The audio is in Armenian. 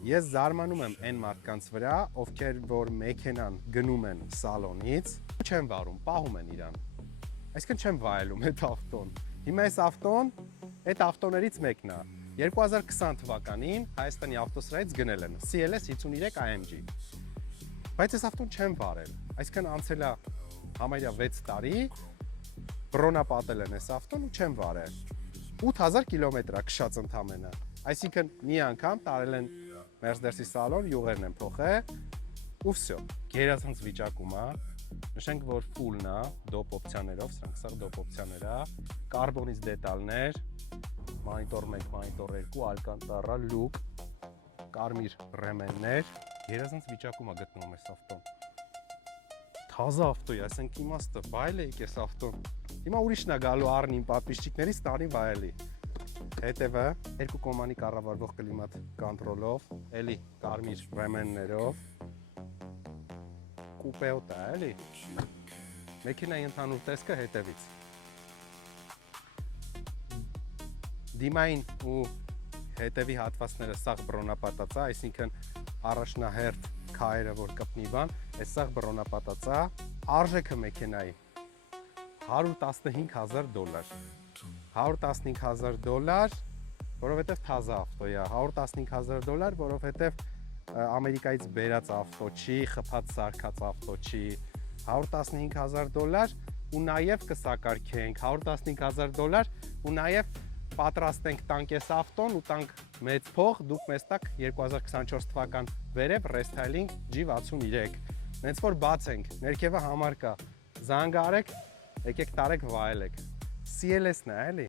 Ես զարմանում եմ այն մարդկանց վրա, ովքեր որ մեքենան գնում են սալոնից, չեն վարում, պահում են իրան։ Այսինքն չեմ վայելում այդ ավտոն։ Հիմա այս ավտոն, այդ ավտոներից մեկն է։ 2020 թվականին Հայաստանի ավտոսրահից գնել են CLS 53 AMG։ Բայց այս ավտոն չեմ վարել։ Այսինքն անցել է համարյա 6 տարի, բռոնապատել են այս ավտոն ու չեմ վարել։ 8000 կիլոմետր է քշած ընդամենը։ Այսինքն մի անգամ տարել են Mercedes-ի սալոն, յուղերն են փոխել ու վсё։ Գերազանց վիճակում է։ Նշենք, որ full-ն է, դոպ օպցիաներով, սրանք սա դոպ օպցիաներ է, կարբոնից դետալներ, մոնիտոր 1, մոնիտոր 2, ալկանտարա, լուկ, կարմիր ռեմեններ, գերազանց վիճակում է գտնվում այս ավտոն։ Թազա ավտո է, ասենք իմաստը, վայել եք այս ավտոն։ Հիմա ուրիշն է գալու առնին պատվիճնիկներից տանի վայելի։ Հետևը երկու կոմանի կառավարվող կլիմատ կոնտրոլով, էլի կարմիր ռեմեններով, կուպեոտ է, էլի։ Մեքենայի ընդհանուր տեսքը հետևից։ Դիմային ու հետևի հատվածները սաղ բռոնապատած է, այսինքն առաջնահերթ քայրը որ կպնի բան, այս սաղ բռոնապատած է, արժեքը մեքենայի $115,000։ $115,000, որովհետև թազա ավտո է, $115,000, որովհետև Ամերիկայից բերած ավտո չի, խփած սարքած ավտո չի, $115,000 ու նաև կսակարկենք, $115,000 ու նաև պատրաստ ենք տանք այս ավտոն ու տանք մեծ փող, դուք մեզ տաք 2024 թվական վերև Restyling G63, նենց որ բաց ենք, ներքևը համար կա, զանգ արեք, եկեք տարեք վայելեք, CLS-ն է էլի։